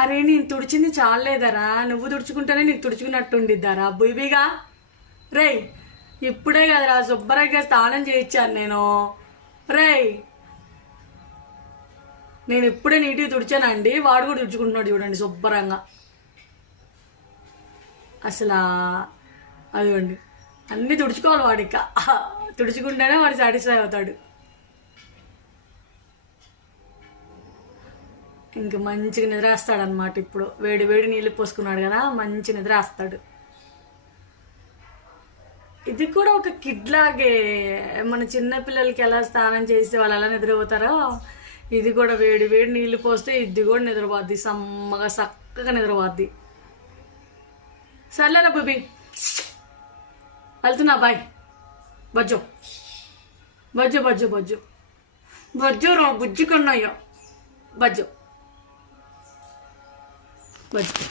అరే నేను తుడిచింది చాలేదరా, నువ్వు తుడుచుకుంటేనే నీకు తుడుచుకున్నట్టుండిద్దారా బుయ్బిగా. రేయ్ ఇప్పుడే కదరా శుభ్రంగా స్నానం చేయించాను నేను. రేయ్ నేను ఇప్పుడే నీట్గా తుడిచానండి, వాడు కూడా తుడుచుకుంటున్నాడు చూడండి శుభ్రంగా. అసలు అదిగోండి అన్నీ తుడుచుకోవాలి వాడు, ఇక తుడుచుకుంటేనే వాడు సాటిస్ఫై అవుతాడు. ఇంక మంచిగా నిద్రేస్తాడనమాట. ఇప్పుడు వేడి వేడి నీళ్ళు పోసుకున్నాడు కదా, మంచి నిద్రేస్తాడు. ఇది కూడా ఒక కిడ్ లాగే, మన చిన్నపిల్లలకి ఎలా స్నానం చేస్తే వాళ్ళు ఎలా నిద్రపోతారో ఇది కూడా వేడి వేడి నీళ్ళు పోస్తే ఇది కూడా నిద్రపోద్ది, సమ్మగా చక్కగా నిద్రపోద్ది. సర్లేనా బుబి, వెళ్తున్నా బాయ్. బజ్జో బజ్జో బజ్జో బజ్జో బజ్జో రా బుజ్జి కన్నయ్య, బజ్జో బజ్జో.